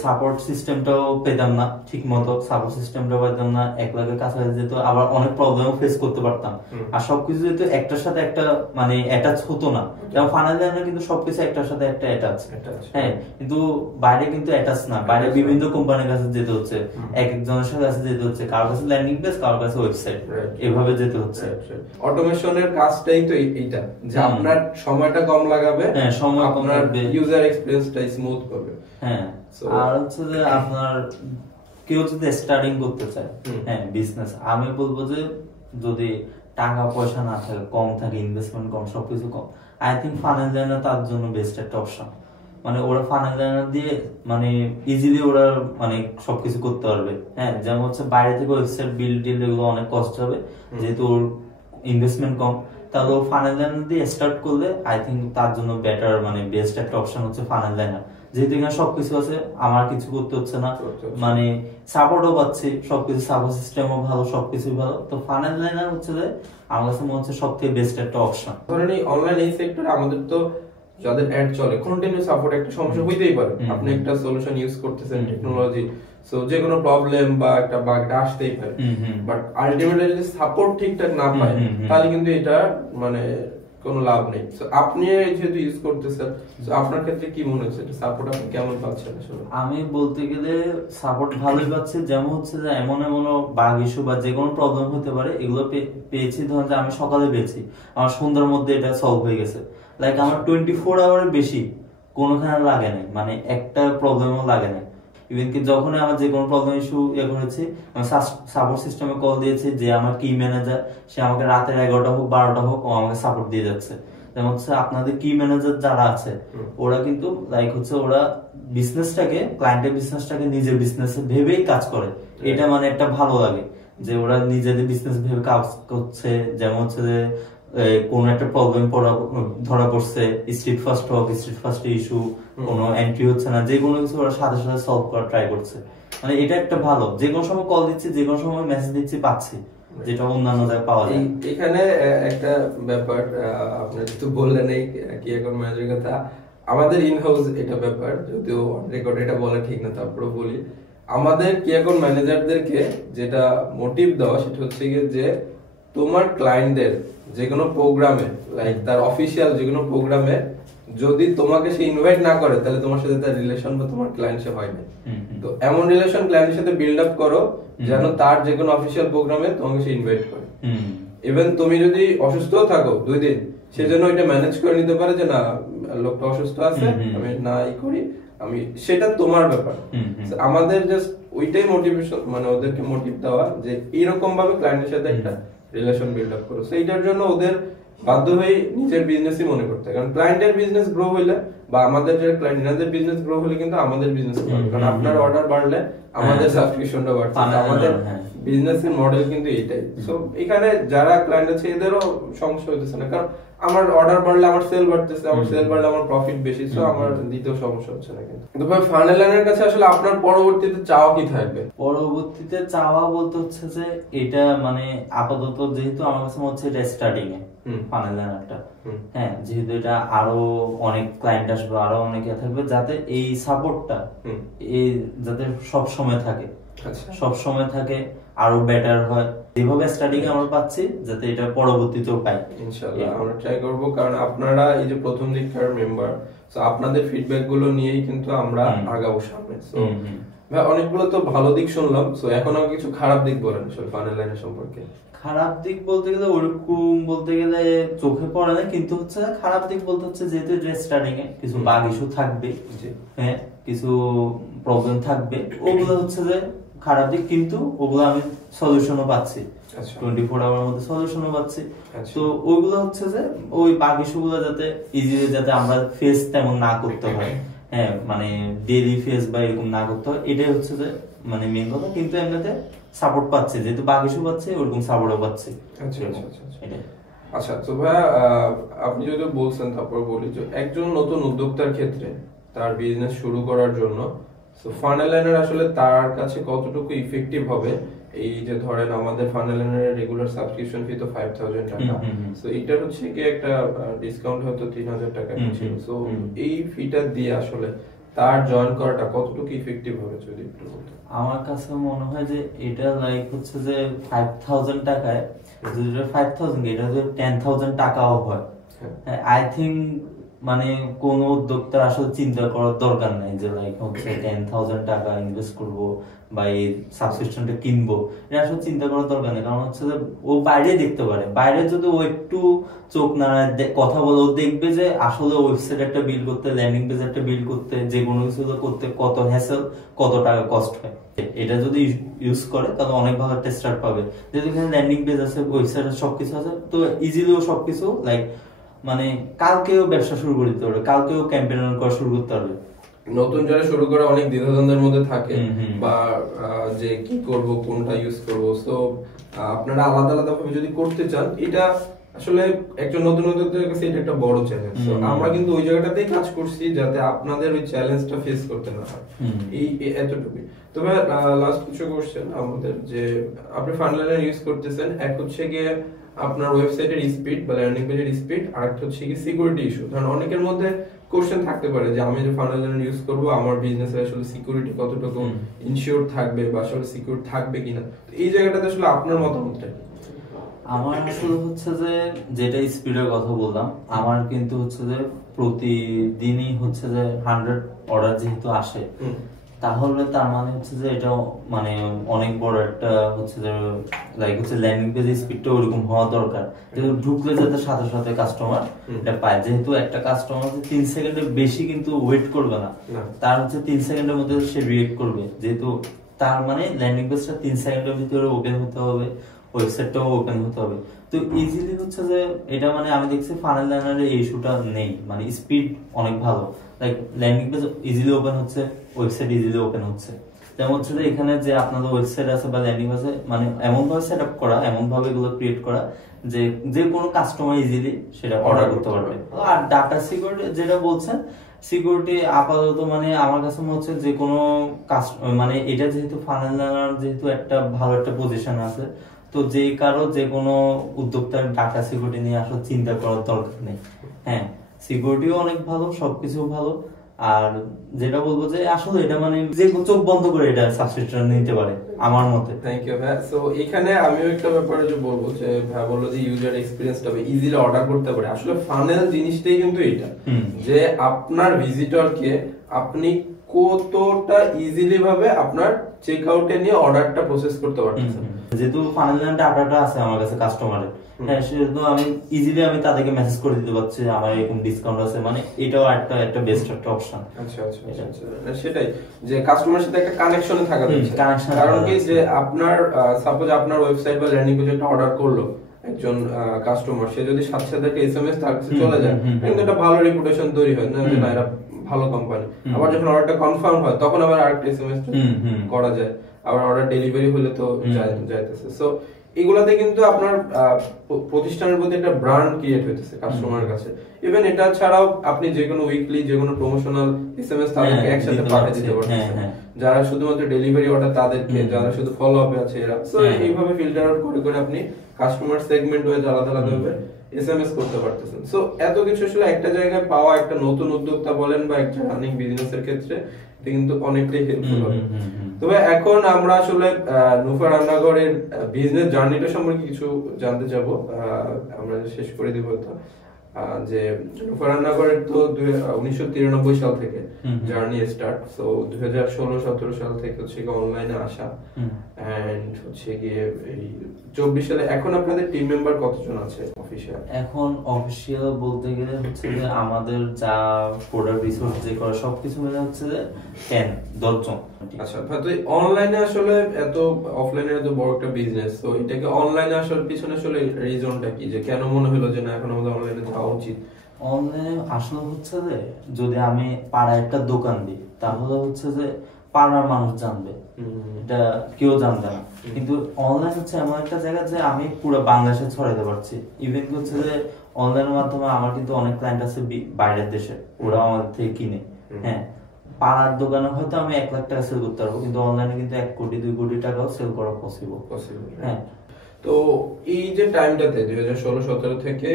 সাপোর্ট সিস্টেমটাও পেতাম না ঠিক মতো, সাপোর্ট সিস্টেমটাও পেতাম না, 1 লাখের কাছাকাছি যেত, আবার অনেক প্রবলেম ফেস করতে পারতাম। আর সবকিছু যেহেতু একটার সাথে একটা মানে অ্যাটাচ হতো না, যেমন ফানেল লাইনার কিন্তু সবকিছু একটার সাথে একটা অ্যাটাচ, হ্যাঁ, কিন্তু বাইরে কিন্তু অ্যাটাচ না, বাইরে বিভিন্ন কোম্পানির কাছে যেতে হচ্ছে, এক একজনের সাথে কাছে যেতে হচ্ছে, কারোর কাছে ল্যান্ডিং পেজ, কারোর কাছে ওয়েবসাইট, এভাবে যেতে হচ্ছে। অটোমেশনের কাজটাই তো এইটা, যে আপনার সময়টা কম লাগাবে, হ্যাঁ সময় কম লাগবে, ইউজার এক্সপেরিয়েন্সটা স্মুথ করবে। হ্যাঁ, আর হচ্ছে যে আপনার কেউ যদি স্টার্টিং করতে চায়, হ্যাঁ বিজনেস, আমি বলবো যে যদি টাকা পয়সা না থাকে, কম থাকে, ইনভেস্টমেন্ট কম, সবকিছু কম, আই থিঙ্ক ফানেল লাইনার তার জন্য বেস্ট একটা অপশন। মানে ওরা ফানেল লাইনার দিয়ে মানে ইজিলি ওরা মানে সবকিছু করতে পারবে। হ্যাঁ, যেমন হচ্ছে বাইরে থেকে ওয়েবসাইট বিল্ড এগুলো অনেক কষ্ট হবে, যেহেতু ওর ইনভেস্টমেন্ট কম, তাহলে ও ফানেল লাইনার দিয়ে স্টার্ট করলে আই থিঙ্ক তার জন্য বেটার মানে বেস্ট একটা অপশন হচ্ছে ফানেল লাইনার। যেহেতু এখানে সবকিছু আছে, আমার কিছু করতে হচ্ছে না, মানে সাপোর্টও পাচ্ছি, সবকিছু সাপোর্ট সিস্টেমও ভালো, সবকিছু ভালো। তো ফানেল লাইনার হচ্ছে যে আমার কাছে মনে হচ্ছে সবথেকে বেস্ট একটা অপশন। ধরেন এই অনলাইন এই সেক্টরে আমাদের তো যাদের অ্যাড চলে, কন্টিনিউ সাপোর্ট একটা সমস্যা হইতেই পারে। আপনি একটা সলিউশন ইউজ করতেছেন, টেকনোলজি, সো যে কোনো প্রবলেম বা একটা বাগ আসতেই পারে, বাট আলটিমেটলি যদি সাপোর্ট ঠিকঠাক না পায় তাহলে কিন্তু এটা মানে কোনো লাভ নেই। সো আপনি যেহেতু ইউজ করতেছেন, সো আপনার ক্ষেত্রে কি মনে হচ্ছে সাপোর্ট আপনি কেমন পাচ্ছেন আসলে? আমি বলতে গেলে সাপোর্ট ভালোই পাচ্ছি, যেমন হচ্ছে যে এমন বাগ ইস্যু বা যে কোনো প্রবলেম হতে পারে, এগুলো পেয়েছি। ধরুন যে আমি সকালে পেয়েছি, আমার সন্ধ্যার মধ্যে এটা সলভ হয়ে গেছে। লাইক আমার 24 আওয়ারের বেশি কোনোখানে লাগে নাই, মানে একটা প্রবলেমও লাগে নাই। ইভেন কি যখন আমার যে কোনো প্রবলেম ইস্যু করেছি, আমি সাপোর্ট সিস্টেমে কল দিয়েছি, যে আমার কি ম্যানেজার, সে আমাকে রাতের 11টা হোক 12টা হোক, ও আমাকে সাপোর্ট দিয়ে যাচ্ছে। যেমন হচ্ছে আপনাদের কি ম্যানেজার যারা আছে, ওরা কিন্তু লাইক হচ্ছে ওরা বিজনেসটাকে, ক্লায়েন্টের বিজনেসটাকে নিজের বিজনেস ভেবেই কাজ করে। এটা মানে একটা ভালো লাগে যে ওরা নিজেদের বিজনেস ভেবে কাজ করছে। যেমন হচ্ছে যে কোন একটা প্রবলেম ধরা পড়ছে, স্ট্রিট ফাস্ট হোক, স্ট্রিট ফাস্টের ইস্যু, কোনো এন্ট্রি হচ্ছে না, যে কোনো কিছু ওরা সাথে সাথে সলভ করার ট্রাই করছে। মানে এটা একটা ভালো, যে কোনো সময় কল দিচ্ছি, যে কোনো সময় মেসেজ দিচ্ছি, পাচ্ছি, যেটা অন্যান্য জায়গায় পাওয়া যায়। এখানে একটা ব্যাপার আপনি যেহেতু বললেন এই কি এখন ম্যানেজারের কথা, আমাদের ইন হাউস এটা ব্যাপার, যদিও রেকর্ড এটা বলা ঠিক না, তারপরে বলি আমাদের কি এখন ম্যানেজারদেরকে যেটা মোটিভ দেওয়া সেটা হচ্ছে গিয়ে যে তোমার ক্লায়েন্টদের যে কোনো প্রোগ্রামে, লাইক তার অফিসিয়াল যে কোনো প্রোগ্রামে যদি তোমাকে সে ইনভাইট না করে তাহলে তোমার সাথে তার রিলেশন বা তোমার ক্লায়েন্ট সে হয় না। তো এমন রিলেশন ক্লায়েন্টের সাথে বিল্ড আপ করো যেন তার যে কোনো অফিসিয়াল প্রোগ্রামে তোমাকে সে ইনভাইট করে। ইভেন তুমি যদি অসুস্থও থাকো 2 দিন, সেজন্য এটা ম্যানেজ করে নিতে পারে যে না লোকটা অসুস্থ আছে, আমি না করি, আমি সেটা তোমার ব্যাপার। আমাদের জাস্ট ওইটাই মোটিভেশন, মানে ওদেরকে মোটিভ দেওয়া যে এরকম ভাবে ক্লায়েন্টের সাথে একটা রিলেশন বিল্ড আপ করো। সেইটার জন্য ওদের বাধ্য হয়ে নিজের বিজনেসই মনে করতে হয়, কারণ ক্লায়েন্টের বিজনেস গ্রো হইলে বা আমাদের যে ক্লায়েন্ট এনাদের বিজনেস গ্রো হলে কিন্তু আমাদের বিজনেস গ্রো হবে, কারণ আপনার অর্ডার বাড়লে আমাদের সাবস্ক্রিপশনটা বাড়ছে। আমাদের বিজনেসের মডেল কিন্তু এইটাই। সো এখানে যারা ক্লায়েন্ট আছে এদেরও সমস্যা হইতেছে না, কারণ আমার অর্ডার বাড়লে আমার সেল বাড়তেছে, আমার সেল বাড়লে আমার প্রফিট বেশি, সো আমার দ্বিতীয় সমস্যা হচ্ছে না। কিন্তু ভাই ফানেল লাইনের কাছে আসলে আপনার পরবর্তীতে চাওয়া কি থাকবে? পরবর্তীতে চাওয়া বলতে হচ্ছে যে এটা মানে আপাতত যেহেতু আমার কাছে মনে হচ্ছে এটা স্টার্টিং এ ফানেল লাইনারটা, হ্যাঁ, যেহেতু এটা আরো অনেক ক্লায়েন্ট আসবে, আরো অনেকে থাকবে, যাতে এই সাপোর্টটা এই যাতে সব সময় থাকে, সব সময় থাকে, আরো বেটার হয়, যেভাবে স্টার্টিং এ আমরা পাচ্ছি যাতে এটা পরবর্তীতেও পাই ইনশাআল্লাহ। আমরা ট্রাই করব, কারণ আপনারা এই যে প্রথম দিককার মেম্বার, সো আপনাদের ফিডব্যাক গুলো নিয়েই কিন্তু আমরা আগাবো সামনে। সো ভাই অনেকগুলো তো ভালো দিক শুনলাম, সো এখন আর কিছু খারাপ দিক বলেন আসলে ফানেল লাইনের সম্পর্কে। খারাপ দিক বলতে গেলে ওরকম বলতে গেলে চোখে পড়ে না, কিন্তু হচ্ছে খারাপ দিক বলতে হচ্ছে যেহেতু ড্রেস স্টার্টিং এ কিছু বাগ ইস্যু থাকবে, হ্যাঁ, কিছু প্রবলেম থাকবে, ওগুলো হচ্ছে যে খারাপ দিক, কিন্তু ওগুলো আমি সলিউশনও পাচ্ছি, 24 আওয়ার মধ্যে সলিউশনও পাচ্ছি। তো ওইগুলো হচ্ছে যে ওই বাগ ইস্যু গুলো যাতে ইজিলি যাতে আমরা ফেস তেমন না করতে হয়, হ্যাঁ, মানে ডেইলি ফেস বা এরকম না করতে হয়, এটাই হচ্ছে যে মানে মেইন কথা। কিন্তু এমনিতে সাপোর্ট পাচ্ছে, যেহেতু বাগ ইস্যু পাচ্ছে ওরকম সাপোর্টও পাচ্ছে। আচ্ছা, তো ভাইয়া আপনি যদি বলছেন তারপর বলি যে একজন নতুন উদ্যোক্তার ক্ষেত্রে তার বিজনেস শুরু করার জন্য সো ফানেল লাইনার আসলে তার কাছে কতটুকু ইফেক্টিভ হবে। এই যে ধরেন আমাদের ফানেল লাইনারের রেগুলার সাবস্ক্রিপশন ফি তো 5000 টাকা, সো এটার হচ্ছে কি একটা ডিসকাউন্ট হয়তো 3000 টাকা ছিল, সো এই ফিটা দিয়ে আসলে তার জয়েন করাটা কতটুকু ইফেক্টিভ হবে যদি একটু বলতেন। আমার কাছে মনে হয় যে এটা লাইক হচ্ছে যে 5000 টাকায় যদি 5000 এটা যদি 10000 টাকাও হয়, আই থিংক মানে কোন উদ্যোক্তার আসলে চিন্তা করার দরকার নাই যে লাইক হচ্ছে 10000 টাকা ইনভেস্ট করব বা এই সাবস্ক্রিপশনটা কিনবো, এটা আসলে চিন্তা করার দরকার নেই। কারণ হচ্ছে যে ও বাইরে দেখতে পারে, বাইরে যদি ও একটু চোখ নাড়ায় কথা বলে, ও দেখবে যে আসলে ওয়েবসাইট একটা বিল্ড করতে, ল্যান্ডিং পেজ একটা বিল্ড করতে, যে কোনো কিছু করতে কত হ্যাসেল, কত টাকা কস্ট হয়। এটা যদি ইউজ করে তাহলে অনেক ভালো একটা স্টার্ট পাবে। যেহেতু এখানে ল্যান্ডিং পেজ আছে, ওয়েবসাইট সবকিছু আছে, তো ইজিলি ও সবকিছু লাইক মানে কালকেও ব্যবসা শুরু করে দিতে পারবে, কালকেও ক্যাম্পেইন করা শুরু করতে পারবে। নতুন যারা শুরু করে অনেক দ্বিধাদ্বন্দ্বের মধ্যে থাকে বা যে কি করব, কোনটা ইউজ করব, সো আপনারা আলাদা আলাদা ভাবে যদি করতে চান, এটা আসলে একজন নতুন উদ্যোক্তার কাছে এটা একটা বড় চ্যালেঞ্জ। সো আমরা কিন্তু ওই জায়গাটাতেই কাজ করছি যাতে আপনাদের ওই চ্যালেঞ্জটা ফেস করতে না হয়, এই এতটুকুই। তবে লাস্ট কিছু কোশ্চেন আমাদের, যে আপনি ফানেল লাইনার ইউজ করতেছেন, এক হচ্ছে গিয়ে আপনার ওয়েবসাইটের স্পিড বা ল্যান্ডিং পেজের স্পিড, আর একটা হচ্ছে কি সিকিউরিটি ইস্যু। কারণ অনেকের মধ্যে কোশ্চেন থাকতে পারে যে আমি যে ফানেল লাইনার ইউজ করব, আমার বিজনেসে আসলে সিকিউরিটি কতটুকু ইনশিওর থাকবে বা আসলে সিকিউর থাকবে কিনা, এই জায়গাটাতে আসলে আপনার মতামতটা কি? আমার আসলে হচ্ছে যে যেটা স্পিডের কথা বললাম, আমার কিন্তু হচ্ছে যে প্রতিদিনই হচ্ছে যে 100 অর্ডার যেহেতু আসে, তাহলে তার মানে হচ্ছে যে এটা মানে অনেক বড় একটা হচ্ছে যে লাইক হচ্ছে ল্যান্ডিং পেজের স্পিডটা ওরকম হওয়া দরকার, যেহেতু ঢুকলে যাতে সাথে সাথে কাস্টমার এটা পায়। যেহেতু একটা কাস্টমার 3 সেকেন্ডের বেশি কিন্তু ওয়েট করবে না, তার হচ্ছে 3 সেকেন্ডের মধ্যে সে রিয়েক্ট করবে, যেহেতু তার মানে ল্যান্ডিং পেজটা 3 সেকেন্ডের ভিতরে ওপেন হতে হবে, ওয়েবসাইটটাও ওপেন হতে হবে। তো ইজিলি হচ্ছে যে এটা মানে আমি দেখছি ফানেল লাইনারে এই ইস্যুটা নেই, মানে স্পিড অনেক ভালো, like landing page easily open হচ্ছে, ওয়েবসাইট ইজিলি ওপেন হচ্ছে। যেমন হচ্ছে যে এখানে যে আপনাদের ওয়েবসাইট আছে বা ল্যান্ডিং আছে, মানে এমন ভাবে সেট আপ করা, এমন ভাবে এগুলো ক্রিয়েট করা যে যে কোনো কাস্টমার ইজিলি সেটা অর্ডার করতে পারবে। আর ডাটা সিকিউরিটি যেটা বলছেন, সিকিউরিটি আপাতত মানে আমার কাছে মনে হচ্ছে যে কোনো মানে এটা যেহেতু ফানেল লাইনার যেহেতু একটা ভালো একটা পজিশন আছে, তো যে কারো যে কোনো উদ্যোক্তার ডাটা সিকিউরিটি নিয়ে আসলে চিন্তা করার দরকার নেই। হ্যাঁ, সিকিউরিটিও অনেক ভালো, সবকিছু ভালো, আর যেটা বলবো যে আসলে এটা মানে যে চোখ বন্ধ করে এটা সাবস্ক্রিপশন নিতে পারে আমার মতে। থ্যাংক ইউ ভাই। সো এখানে আমিও একটা ব্যাপারে যে বলবো যে ভাই বললো যে ইউজার এক্সপিরিয়েন্সটা ইজিলি অর্ডার করতে পারে। আসলে ফানেল জিনিসটাই কিন্তু এটা, যে আপনার ভিজিটরকে আপনি কতটা ইজিলি ভাবে আপনার চেক আউটে নিয়ে অর্ডারটা প্রসেস করতে পারতেছেন। যেহেতু ফানেল ডাটাটা আছে আমার কাছে কাস্টমারের, হ্যাঁ সেহেতু আমি ইজিলি আমি তাদেরকে মেসেজ করে দিতে পারছি আমার এরকম ডিসকাউন্ট আছে, মানে এটাও একটা বেস্ট একটা অপশন। আচ্ছা আচ্ছা আচ্ছা, সেটাই যে কাস্টমারের সাথে একটা কানেকশনে থাকা যাচ্ছে। কারণ কি যে আপনার সাপোজ আপনার ওয়েবসাইট বা ল্যান্ডিং পেজে একটা অর্ডার করলো একজন কাস্টমার, সে যদি সাথে সাথে একটা এসএমএস তার কাছে চলে যায়, কিন্তু একটা ভালো রেপুটেশন তৈরি হয় না যে না এরা ভালো কোম্পানি। আবার যখন অর্ডারটা কনফার্ম হয় তখন আবার আরেকটা এসএমএস করা যায়, আবার অর্ডার ডেলিভারি হলে তো যাইতেছে। সো এগুলাতে কিন্তু আপনার প্রতিষ্ঠানের প্রতি একটা ব্র্যান্ড ক্রিয়েট হইতেছে কাস্টমারের কাছে। ইভেন এটা ছাড়াও আপনি যে কোনো উইকলি যে কোনো প্রমোশনাল এসএমএস তাদেরকে একসাথে পাঠিয়ে দিতে পারতেছেন, যারা শুধুমাত্র ডেলিভারি অর্ডার তাদেরকে, যারা শুধু ফলো আপে আছে এরা। সো এইভাবে ফিল্টার আউট করে করে আপনি কাস্টমার সেগমেন্ট ওয়াইজ আলাদা আলাদা ভাবে এসএমএস করতে পারতেছেন। সো এত কিছু আসলে একটা জায়গায় পাওয়া একটা নতুন উদ্যোক্তা বলেন বা একটা রানিং বিজনেসের ক্ষেত্রে এটা কিন্তু অনেকটাই হেল্পফুল হবে। তবে এখন আমরা আসলে নুফা রান্নাঘরের বিজনেস জার্নিটা সম্পর্কে কিছু জানতে চাবো, আমরা শেষ করে দিব তো। যে নুফা রান্নাঘরের তো 1993 সাল থেকে জার্নি স্টার্ট। সো 2016-17 সাল থেকে হচ্ছে অনলাইনে আসা, এন্ড হচ্ছে গিয়ে এই 24 সালে এখন আপনাদের টিম মেম্বার কতজন আছে অফিসিয়াল? এখন অফিসিয়াল বলতে গেলে হচ্ছে যে আমাদের যা প্রোডাক্ট রিসোর্স যে করে সবকিছু মিলে হচ্ছে যে 10 জন। আচ্ছা ভাই, তো অনলাইনে আসলে এত অফলাইনে এত বড় একটা বিজনেস, তো এটাকে অনলাইনে আসার পিছনে আসলে রিজনটা কি, যে কেন মনে হলো যে না এখন আমাদের অনলাইনে যাওয়া উচিত? অনলাইনে আসলে হচ্ছে যে যদি আমি পাড়ায় একটা দোকান দিই তাহলে হচ্ছে যে পাড়ার মানুষ জানবে, এটা কেউ জানবে না। কিন্তু অনলাইন হচ্ছে এমন একটা জায়গা যে আমি পুরো বাংলাদেশে ছড়াইতে পারছি। ইভেন হচ্ছে যে অনলাইনের মাধ্যমে আমার কিন্তু অনেক ক্লায়েন্ট আছে বাইরের দেশে, ওরা আমাদের থেকে কিনে। হ্যাঁ, পাড়ার দোকানে হয়তো আমি 1 লাখ টাকা সেল করতে পারবো, কিন্তু অনলাইনে কিন্তু 1 কোটি 2 কোটি টাকাও সেল করা পসিবল। হ্যাঁ, তো এই যে টাইমটাতে 2016-17 থেকে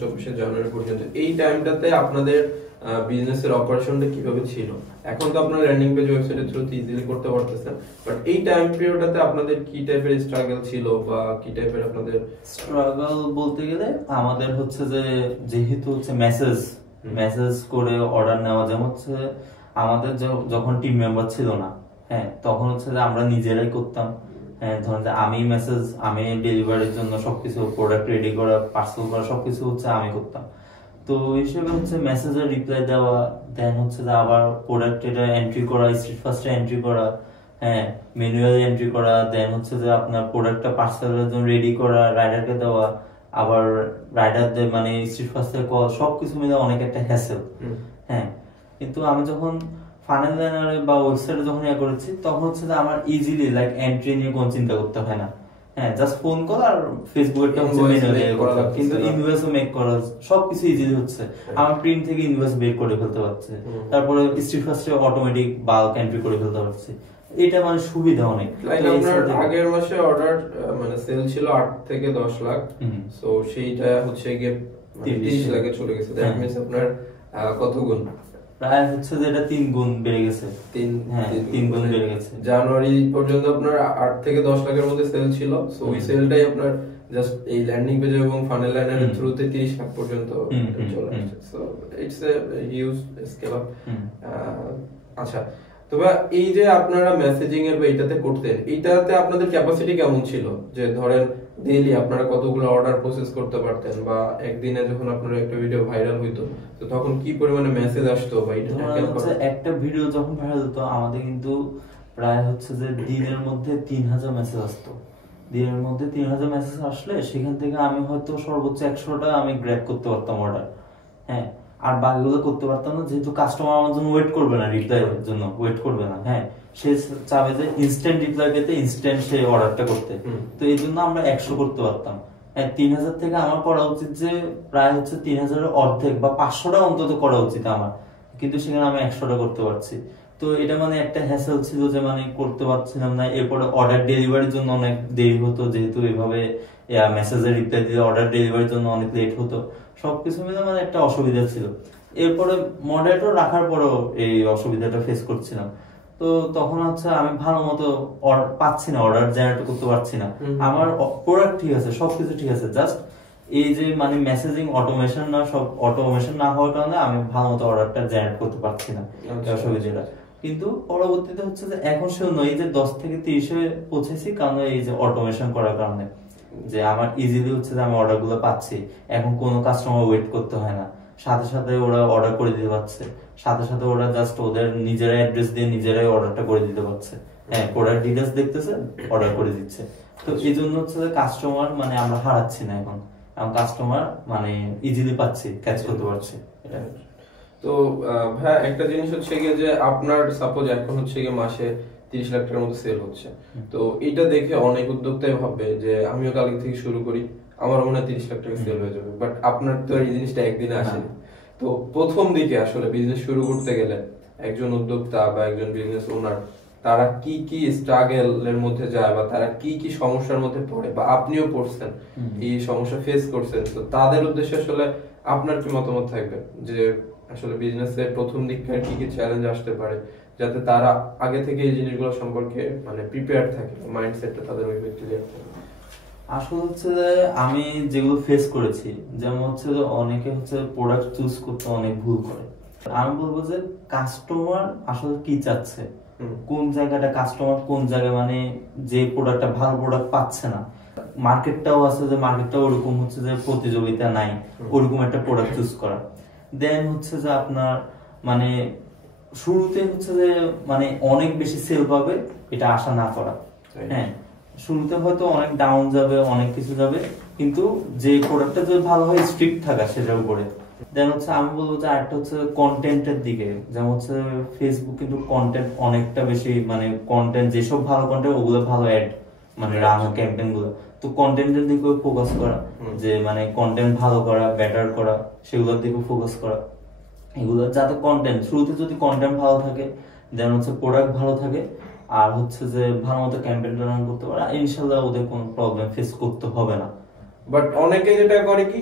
24 জানুয়ারি পর্যন্ত, এই টাইমটাতে আপনাদের বিজনেসের অপারেশনটা কিভাবে ছিল? এখন তো আপনারা ল্যান্ডিং পেজ ওয়েবসাইটের থ্রুতে ইজিলি করতে পারতেছেন, বাট এই টাইম পিরিয়ডটাতে আপনাদের কি টাইপের স্ট্রাগল ছিল বা কি টাইপের আপনাদের স্ট্রাগল বলতে গেলে আমাদের হচ্ছে যে যেহেতু হচ্ছে মেসেজ করে অর্ডার নেওয়া, যেমন হচ্ছে আমাদের যখন টিম মেম্বার ছিল না, হ্যাঁ তখন হচ্ছে যে আমরা নিজেরাই করতাম। হ্যাঁ, ধরেন যে আমি ডেলিভারির জন্য সবকিছু প্রোডাক্ট রেডি করা, পার্সেল করা সবকিছু হচ্ছে আমি করতাম। তো হিসেবে হচ্ছে মেসেজের রিপ্লাই দেওয়া, দেন হচ্ছে যে আবার প্রোডাক্ট এটা এন্ট্রি করা, স্ট্রিট ফার্স্টে এন্ট্রি করা, হ্যাঁ ম্যানুয়ালি এন্ট্রি করা, দেন হচ্ছে যে আপনার প্রোডাক্টটা পার্সেলের জন্য রেডি করা, রাইডারকে দেওয়া, আবার রাইডারদের মানে স্ট্রিট ফার্স্টে কল, সবকিছু মিলে অনেক একটা হ্যাসেল। হ্যাঁ, কিন্তু আমি যখন ফানেল লাইনারে বা ওয়েবসাইটে যখন করেছি তখন হচ্ছে যে আমার ইজিলি লাইক এন্ট্রি নিয়ে কোনো চিন্তা করতে হয় না। হ্যাঁ, জাস্ট ফোন কল আর ফেসবুকেরটা হচ্ছে ম্যানুয়ালি করা, কিন্তু ইনভয়েসও মেক করা, সবকিছু ইজিলি হচ্ছে। আমার প্রিন্ট থেকে ইনভয়েস বের করে ফেলতে পারছে, তারপরে স্ট্রিট ফার্স্টে অটোমেটিক বাল্ক এন্ট্রি করে ফেলতে পারছে। এটা মানে সুবিধা অনেক। আগের মাসে অর্ডার মানে সেল ছিল 8 থেকে 10 লাখ, সো সেইটা হচ্ছে গিয়ে 30 লাখে চলে গেছে। দ্যাট মিন্স আপনার কত গুণ? প্রায় হচ্ছে যে এটা 3 গুণ বেড়ে গেছে। 3 গুণ বেড়ে গেছে। জানুয়ারি পর্যন্ত আপনার 8 থেকে 10 লাখের মধ্যে সেল ছিল, সো ওই সেলটাই আপনার জাস্ট এই ল্যান্ডিং পেজ এবং ফানেল লাইনারের থ্রুতে 30 লাখ পর্যন্ত চলে আসছে। So it's a huge scale up. আচ্ছা, তবে এই যে আপনারা মেসেজিং এর বা এটাতে করতেন, এটাতে আপনাদের ক্যাপাসিটি কেমন ছিল? যে ধরেন ডেইলি আপনারা কতগুলো অর্ডার প্রসেস করতে পারতেন, বা একদিনে যখন আপনার একটা ভিডিও ভাইরাল হইতো তো তখন কি পরিমাণে মেসেজ আসতো, বা এটা হচ্ছে একটা ভিডিও যখন ভাইরাল হতো আমাদের কিন্তু প্রায় হচ্ছে যে দিনের মধ্যে 3000 মেসেজ আসতো। দিনের মধ্যে 3000 মেসেজ আসলে সেখান থেকে আমি হয়তো সর্বোচ্চ 100টা আমি গ্র্যাব করতে পারতাম অর্ডার। হ্যাঁ, আর বাকিগুলো করতে পারতাম না, যেহেতু কাস্টমার আমার জন্য ওয়েট করবে না, রিপ্লাইয়ের জন্য ওয়েট করবে না। হ্যাঁ, সে চাবে যে ইনস্ট্যান্ট রিপ্লাই পেতে, ইনস্ট্যান্ট সে অর্ডারটা করতে। তো এই জন্য আমরা 100 করতে পারতাম। 3000 থেকে আমার করা উচিত যে প্রায় হচ্ছে 3000 এর অর্ধেক বা 500টা অন্তত করা উচিত আমার, কিন্তু সেখানে আমি 100টা করতে পারছি। তো এটা মানে একটা হ্যাসেল ছিল যে মানে করতে পারছিলাম না। এরপরে অর্ডার ডেলিভারির জন্য অনেক দেরি হতো, যেহেতু এভাবে মেসেজের রিপ্লাই দিলে অর্ডার ডেলিভারির জন্য অনেক লেট হতো। সবকিছু মিলে মানে একটা অসুবিধা ছিল। এরপরে মডারেটর রাখার পরেও এই অসুবিধাটা ফেস করছিলাম। তো তখন হচ্ছে আমি ভালো মতো পাচ্ছি না, অর্ডার জেনারেট করতে পারছি না। আমার প্রোডাক্ট ঠিক আছে, সবকিছু ঠিক আছে, জাস্ট এই যে মানে মেসেজিং অটোমেশন না হওয়ার কারণে আমি ভালো মতো অর্ডারটা জেনারেট করতে পারছি না, অসুবিধাটা। কিন্তু পরবর্তীতে হচ্ছে যে এখন শূন্য, এই যে 10 থেকে 30-এ পৌঁছেছি, কারণ এই যে অটোমেশন করার কারণে যে আমার ইজিলি হচ্ছে যে আমি অর্ডার গুলো পাচ্ছি। এখন কোনো কাস্টমার ওয়েট করতে হয় না, সাথে সাথে ওরা অর্ডার করে দিতে পারছে, সাথে সাথে ওরা জাস্ট ওদের নিজেরাই অ্যাড্রেস দিয়ে নিজেরাই অর্ডারটা করে দিতে পারছে। হ্যাঁ, প্রোডাক্ট ডিটেলস দেখতেছে, অর্ডার করে দিচ্ছে। তো এই জন্য হচ্ছে যে কাস্টমার মানে আমরা হারাচ্ছি না এখন কাস্টমার মানে ইজিলি পাচ্ছি, ক্যাচ করতে পারছি। তো ভাই একটা জিনিস হচ্ছে গিয়ে যে আপনার সাপোজ এখন হচ্ছে গিয়ে মাসে 30 লাখ টাকার মতো সেল হচ্ছে, তো এটা দেখে অনেক উদ্যোক্তাই ভাববে যে আমিও কালকে থেকে শুরু করি, আমার মনে হয় 30 লাখ টাকা সেল হয়ে যাবে। বাট আপনার তো এই জিনিসটা একদিনে আসেনি। তো প্রথম দিকে আসলে বিজনেস শুরু করতে গেলে একজন উদ্যোক্তা বা একজন বিজনেস ওনার তারা কি কি স্ট্রাগল এর মধ্যে যায় বা তারা কি কি সমস্যার মধ্যে পড়ে, বা আপনিও পড়ছেন, এই সমস্যা ফেস করছেন, তো তাদের উদ্দেশ্যে আসলে আপনার কি মতামত থাকবে যে আসলে বিজনেসের প্রথম দিককার কি কি চ্যালেঞ্জ আসতে পারে, যাতে তারা আগে থেকে এই জিনিসগুলো সম্পর্কে মানে প্রিপেয়ার থাকে, মাইন্ডসেটটা তাদের ওইভাবে ক্লিয়ার থাকে? আসলে হচ্ছে যে আমি যেগুলো ফেস করেছি, যেমন হচ্ছে যে অনেকে হচ্ছে প্রোডাক্ট চুজ করতে অনেক ভুল করে। আমি বলবো যে কাস্টমার আসলে কি চাচ্ছে, কোন জায়গাটা কাস্টমার কোন জায়গায় মানে যে প্রোডাক্টটা ভালো প্রোডাক্ট পাচ্ছে না, মার্কেটটাও আছে যে মার্কেটটাও ওরকম হচ্ছে যে প্রতিযোগিতা নাই, ওরকম একটা প্রোডাক্ট চুজ করা। দেন হচ্ছে যে আপনার মানে শুরুতে হচ্ছে যে মানে অনেক বেশি সেল পাবে এটা আশা না করা। হ্যাঁ, শুরুতে হয়তো অনেক ডাউন যাবে, অনেক কিছু যাবে, কিন্তু যে প্রোডাক্টটা যদি ভালো হয় স্ট্রিক্ট থাকা সেটার উপরে। দেন হচ্ছে আমি বলবো যে আরেকটা হচ্ছে কন্টেন্টের দিকে, যেমন হচ্ছে ফেসবুক কিন্তু কন্টেন্ট অনেকটা বেশি, মানে কন্টেন্ট যেসব ভালো কন্টেন্ট ওগুলো ভালো অ্যাড মানে রান ক্যাম্পেইন গুলো, তো কন্টেন্টের দিকে ফোকাস করা, যে মানে কন্টেন্ট ভালো করা, বেটার করা, সেগুলোর দিকে ফোকাস করা। এগুলো যাতে কন্টেন্ট শুরুতে যদি কন্টেন্ট ভালো থাকে, দেন হচ্ছে প্রোডাক্ট ভালো থাকে, আর হচ্ছে যে ভালো মতো ক্যাম্পেইন রান করতে পারে, ইনশাআল্লাহ ওদের কোনো প্রবলেম ফেস করতে হবে না। বাট অনেকে যেটা করে কি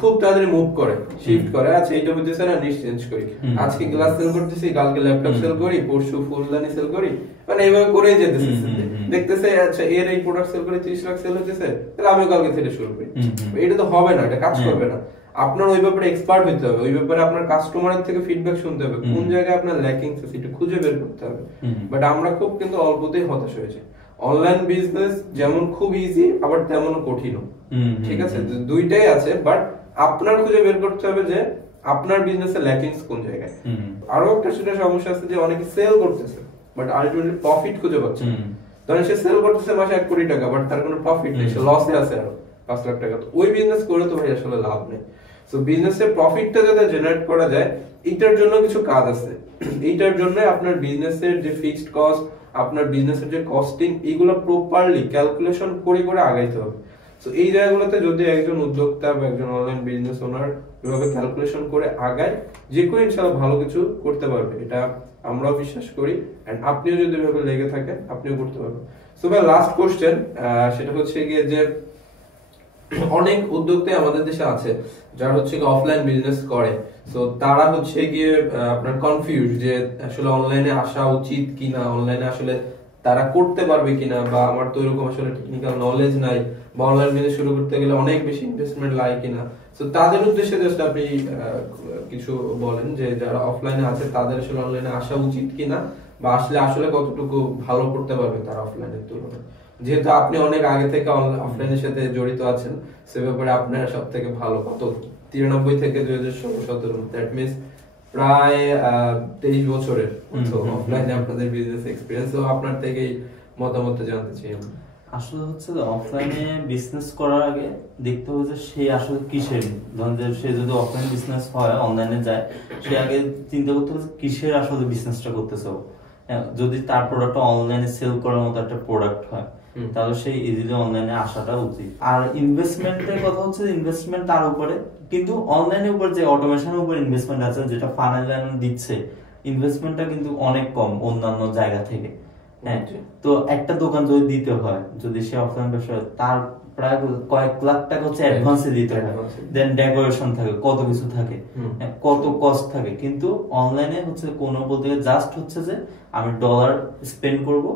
খুব তাড়াতাড়ি মুভ করে, শিফট করে, আচ্ছা এটা হইতেছে না নিশ চেঞ্জ করি, আজকে গ্লাস সেল করতেছি, কালকে ল্যাপটপ সেল করি, পরশু ফুলদানি সেল করি, মানে এইভাবে করেই যেতেছে। দেখতেছে আচ্ছা এর এই প্রোডাক্ট সেল করে 30 লাখ সেল হইতেছে, তাহলে আমিও কালকে থেকে শুরু করি। এটা তো হবে না, এটা কাজ করবে না। আপনার ওই ব্যাপারে এক্সপার্ট হইতে হবে, ওই ব্যাপারে আপনার কাস্টমারের থেকে ফিডব্যাক শুনতে হবে, কোন জায়গায় আপনার ল্যাকিং আছে সেটা খুঁজে বের করতে হবে। বাট আমরা খুব কিন্তু অল্পতেই হতাশ হয়েছি। অনলাইন বিজনেস যেমন খুব ইজি আবার তেমন কঠিনও, ঠিক আছে, দুইটাই আছে, বাট আপনার খুঁজে বের করতে হবে যে আপনার বিজনেসের ল্যাকিংস কোন জায়গায়। আরো একটা সেটা সমস্যা আছে যে অনেকে সেল করতেছে বাট আলটিমেটলি প্রফিট খুঁজে পাচ্ছে না। ধরেন সে সেল করতেছে মাসে 1 কোটি টাকা, বাট তার কোনো প্রফিট নেই, সে লসে আছে আরো 5 লাখ টাকা, তো ওই বিজনেস করে তো ভাই আসলে লাভ নেই। সো বিজনেসের প্রফিটটা যাতে জেনারেট করা যায়, এটার জন্য কিছু কাজ আছে। এইটার জন্য আপনার বিজনেসের যে ফিক্সড কস্ট, আপনার বিজনেসের যে কস্টিং, এগুলো প্রপারলি ক্যালকুলেশন করে করে আগাইতে হবে। সো এই জায়গাগুলোতে যদি একজন উদ্যোক্তা বা একজন অনলাইন বিজনেস ওনার এভাবে ক্যালকুলেশন করে আগায়, যে কেউ ইনশাআল্লাহ ভালো কিছু করতে পারবে, এটা আমরাও বিশ্বাস করি। এন্ড আপনিও যদি এভাবে লেগে থাকেন আপনিও করতে পারবেন। সো ভাই লাস্ট কোশ্চেন, সেটা হচ্ছে গিয়ে যে অনেক উদ্যোক্তা আমাদের দেশে আছে যারা হচ্ছে অফলাইন বিজনেস করে, সো তারা হচ্ছে গিয়ে আপনার কনফিউজ যে আসলে অনলাইনে আসা উচিত কিনা, অনলাইনে আসলে তারা করতে পারবে কিনা, বা আমার তো এরকম আসলে টেকনিক্যাল নলেজ নাই, বা অনলাইন বিজনেস শুরু করতে গেলে অনেক বেশি ইনভেস্টমেন্ট লাগে কিনা। সো তাদের উদ্দেশ্যে জাস্ট আপনি কিছু বলেন যে যারা অফলাইনে আছে তাদের আসলে অনলাইনে আসা উচিত কিনা, বা আসলে আসলে কতটুকু ভালো করতে পারবে তারা অফলাইনের তুলনায়, যেহেতু আপনি অনেক আগে থেকে অফলাইনের সাথে জড়িত আছেন, সে ব্যাপারে আপনার সব থেকে ভালো কত 93 থেকে 2016-17, দ্যাট মিনস প্রায় 23 বছরের অফলাইনে আপনাদের বিজনেস এক্সপেরিয়েন্স, তো আপনার থেকেই মতামত জানতে চাই। আসলে হচ্ছে অফলাইনে বিজনেস করার আগে দেখতে হবে যে সে আসলে কিসের, ধরেন যে সে যদি অফলাইন বিজনেস হয় অনলাইনে যায়, সে আগে চিন্তা করতে হবে কিসের আসলে বিজনেসটা করতেছে। যদি তার প্রোডাক্টটা অনলাইনে সেল করার মতো একটা প্রোডাক্ট হয়, তাহলে সেই ইজিলি অনলাইনে আসাটা উচিত। আর ইনভেস্টমেন্টের কথা হচ্ছে ইনভেস্টমেন্ট তার উপরে, কিন্তু অনলাইনের উপর যে অটোমেশনের উপর ইনভেস্টমেন্ট আছে যেটা ফানেল দিচ্ছে, ইনভেস্টমেন্টটা কিন্তু অনেক কম অন্যান্য জায়গা থেকে। হ্যাঁ, তো একটা দোকান যদি দিতে হয়, যদি সে অফলাইন ব্যবসা, তার প্রায় কয়েক লাখ টাকা হচ্ছে অ্যাডভান্সে দিতে হয়, দেন ডেকোরেশন থাকে, কত কিছু থাকে, কত কস্ট থাকে। কিন্তু অনলাইনে হচ্ছে কোনো বলতে গেলে জাস্ট হচ্ছে যে আমি ডলার স্পেন্ড করব,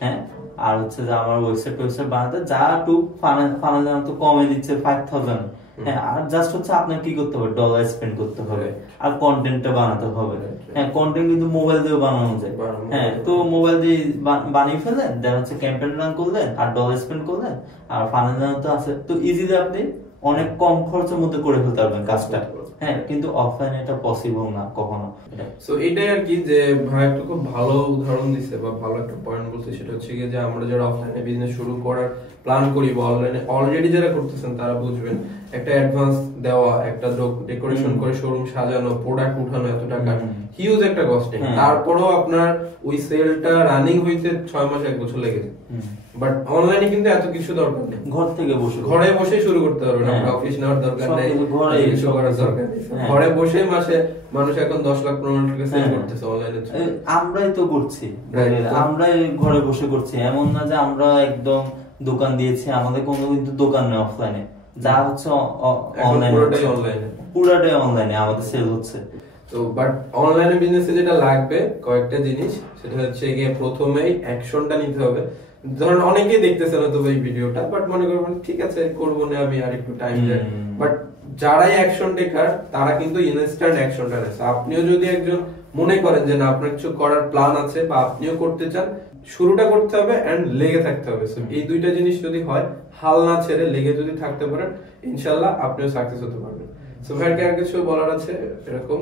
হ্যাঁ, আর হচ্ছে যে আমার ওয়েবসাইট বানাতে যা টু ফাইনাল তো কমে দিচ্ছে 5000, হ্যাঁ, আর জাস্ট হচ্ছে আপনার কি করতে হবে, ডলার স্পেন্ড করতে হবে আর কন্টেন্টটা বানাতে হবে। হ্যাঁ, কন্টেন্ট কিন্তু মোবাইল দিয়েও বানানো যায়। হ্যাঁ, তো মোবাইল দিয়ে বানিয়ে ফেললেন, দেন হচ্ছে ক্যাম্পেইন রান করলেন আর ডলার স্পেন্ড করলেন, আর ফাইনাল তো আছে, তো ইজিলি আপনি অনেক কম খরচের মধ্যে করে ফেলতে পারবেন কাজটা। হ্যাঁ, কিন্তু অফলাইনে এটা পসিবল না কখনো। সো এটাই আর কি, যে ভাই একটা খুব ভালো উদাহরণ দিছে বা ভালো একটা পয়েন্ট বলছে, সেটা হচ্ছে কি যে আমরা যারা অফলাইনে বিজনেস শুরু করার প্ল্যান করি বা অনলাইনে অলরেডি যারা করতেছেন তারা বুঝবেন একটা অ্যাডভান্স দেওয়া, একটা ডেকোরেশন করে শোরুম সাজানো, প্রোডাক্ট উঠানো, এত টাকা হিউজ একটা কস্টিং। তারপরেও আপনার ওই সেলটা রানিং হইতে 6 মাস 1 বছর লেগে যায়। বাট অনলাইনে কিন্তু এত কিছু দরকার নেই, ঘরে বসে শুরু করতে পারবেন। আপনার অফিস নেওয়ার দরকার নেই, কিছু করার দরকার নেই, ঘরে বসে মাসে মানুষ এখন 10 লাখ 15 লাখ টাকা সেল করতেছে অনলাইনে। আমরাই তো করছি, আমরাই ঘরে বসে করছি, এমন না যে আমরা একদম দোকান দিয়েছি, আমাদের কোনো কিন্তু দোকান নেই অফলাইনে, যা হচ্ছে পুরোটাই অনলাইনে আমাদের সেল হচ্ছে। তো বাট অনলাইনে বিজনেসে যেটা লাগবে কয়েকটা জিনিস, সেটা হচ্ছে গিয়ে প্রথমেই অ্যাকশনটা নিতে হবে। ধরেন অনেকেই দেখতেছেন হয়তো এই ভিডিওটা, বাট মনে করবেন ঠিক আছে করবো না, আমি আর একটু টাইম দেই। বাট যারাই অ্যাকশন টেকার তারা কিন্তু ইনস্ট্যান্ট অ্যাকশনটা নেয়। আপনিও যদি একজন মনে করেন যে না আপনার কিছু করার প্ল্যান আছে বা আপনিও করতে চান, শুরুটা করতে হবে এন্ড লেগে থাকতে হবে। এই দুইটা জিনিস যদি হয়, হাল না ছেড়ে লেগে যদি থাকতে পারেন, ইনশাআল্লাহ আপনিও সাকসেস হতে পারবেন। সো ভাই আর কিছু বলার আছে এরকম?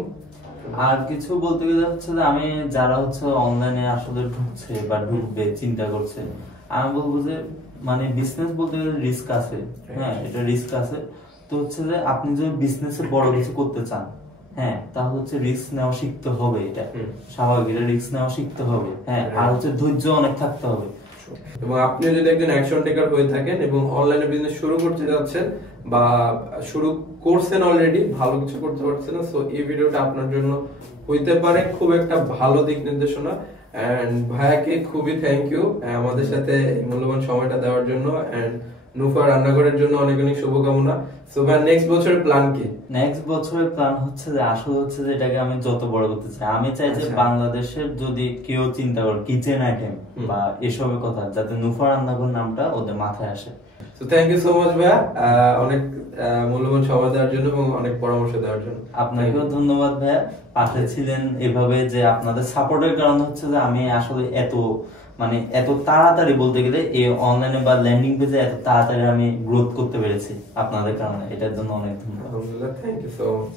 আর কিছু বলতে গেলে হচ্ছে যে আমি যারা হচ্ছে অনলাইনে আসলে ঢুকছে বা ঢুকবে চিন্তা করছে, আমি বলবো যে মানে বিজনেস বলতে গেলে রিস্ক আছে। হ্যাঁ, এটা রিস্ক আছে। তো হচ্ছে যে আপনি যদি বিজনেসে বড় কিছু করতে চান, হ্যাঁ, তাহলে হচ্ছে রিস্ক নেওয়া শিখতে হবে। এটা স্বাভাবিক, এটা রিস্ক নেওয়া শিখতে হবে। হ্যাঁ, আর হচ্ছে ধৈর্য অনেক থাকতে হবে। এবং আপনিও যদি একজন অ্যাকশন টেকার হয়ে থাকেন এবং অনলাইনে বিজনেস শুরু করতে যাচ্ছেন বা শুরু করছেন অলরেডি, ভালো কিছু করতে পারছেন না, সো এই ভিডিওটা আপনার জন্য হইতে পারে খুব একটা ভালো দিক নির্দেশনা। এন্ড ভাইয়াকে খুবই থ্যাংক ইউ আমাদের সাথে মূল্যবান সময়টা দেওয়ার জন্য, এন্ড নুফা রান্নাঘরের জন্য অনেক অনেক শুভকামনা। সো ভাই নেক্সট বছরের প্ল্যান কি? নেক্সট বছরের প্ল্যান হচ্ছে যে আসলে হচ্ছে যে এটাকে আমি যত বড় করতে চাই, আমি চাই যে বাংলাদেশের যদি কেউ চিন্তা করে কিচেন আইটেম বা এসবের কথা, যাতে নুফা রান্নাঘর নামটা ওদের মাথায় আসে। So thank you so much ভাইয়া, অনেক মূল্যবান সময় দেওয়ার জন্য এবং অনেক পরামর্শ দেওয়ার জন্য। আপনাকেও ধন্যবাদ ভাইয়া, পাশে ছিলেন এভাবে, যে আপনাদের সাপোর্টের কারণে হচ্ছে যে আমি আসলে এত তাড়াতাড়ি বলতে গেলে এই অনলাইনে বা ল্যান্ডিং পেজে এত তাড়াতাড়ি আমি গ্রোথ করতে পেরেছি আপনাদের কারণে। এটার জন্য অনেক ধন্যবাদ। আলহামদুলিল্লাহ, থ্যাংক ইউ সো মাচ।